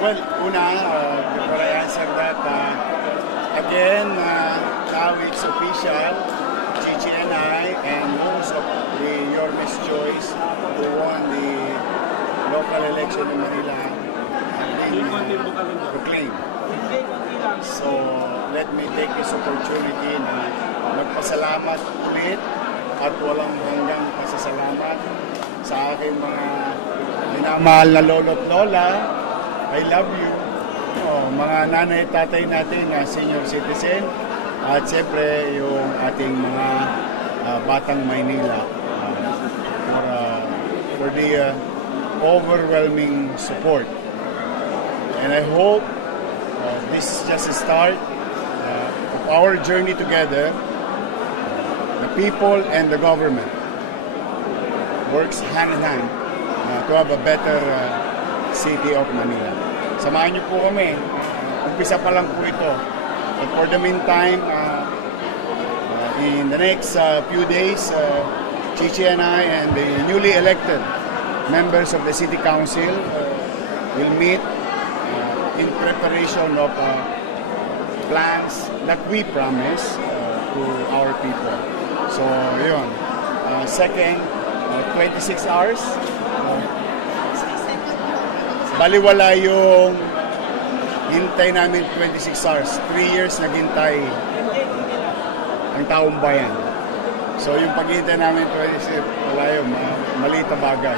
Well, una, before I answer that, again, now it's official. Chichi and I, and most of your Miss Choice, who won the local election in Manila, have been proclaimed. So, let me take this opportunity na magpasalamat ulit at walang hanggang pasasalamat sa aking mga minamahal na lolo't lola. I love you. Mga nanay at tatay natin na senior citizen at siyempre yung ating mga batang Maynila for the overwhelming support. And I hope this is just a start of our journey together. The people and the government works hand in hand to have a better city of Manila. Samahan niyo po kami. Umpisa pa lang po ito. But for the meantime, in the next few days, Chichi and I and the newly elected members of the City Council will meet in preparation of plans that we promise to our people. So, yun. Second, 26 hours. Baliwala yung hintay namin 26 hours. 3 years naghintay ang taong bayan. So yung paghintay namin 26, wala yun, maliit na bagay.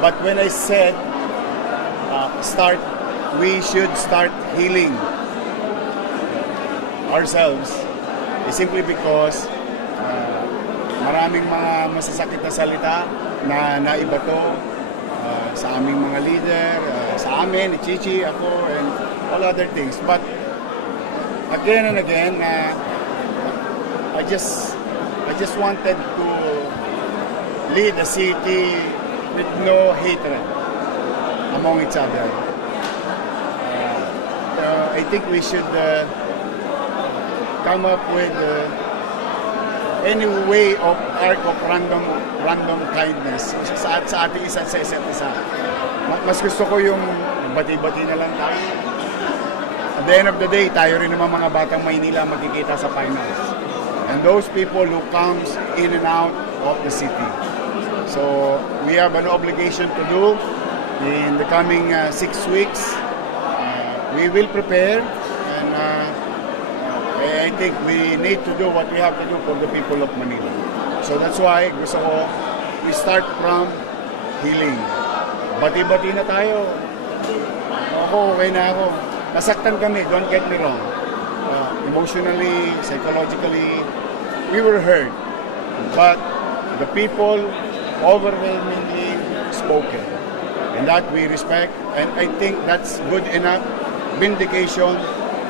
But when I said we should start healing ourselves, simply because maraming mga masasakit na salita na naibato sa aming mga leader, sa amin, ni Chichi, ako, and all other things. But again and again, I just wanted to lead the city with no hatred among each other. I think we should come up with any way of arc of random kindness sa ating isa sa isa't isa. Mas gusto ko yung bati-bati na lang tayo. At the end of the day, tayo rin naman mga batang Maynila magkikita sa finals. And those people who comes in and out of the city. So, we have an obligation to do in the coming 6 weeks. We will prepare, and I think we need to do what we have to do for the people of Manila. So that's why gusto ko we start from healing. Bati-bati na tayo. Okay na ako. Nasaktan kami, don't get me wrong. Emotionally, psychologically, we were hurt. But the people overwhelmingly spoken. And that we respect. And I think that's good enough vindication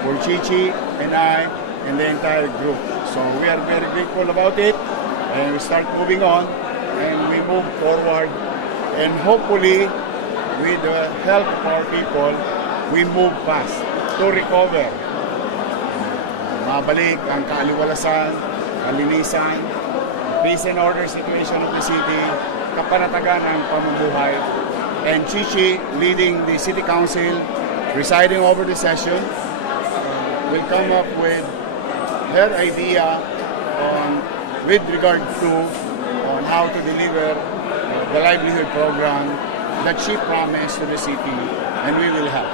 for Chichi and I and the entire group. So we are very grateful about it, and we start moving on, and we move forward, and hopefully with the help of our people, we move fast to recover. Mabalik ang kaaliwalasan, kalinisan, peace and order situation of the city, kapanatagan ang pamumuhay, and Chichi leading the City Council, presiding over the session, will come up with her idea with regard to how to deliver the livelihood program that she promised to the city, and we will help.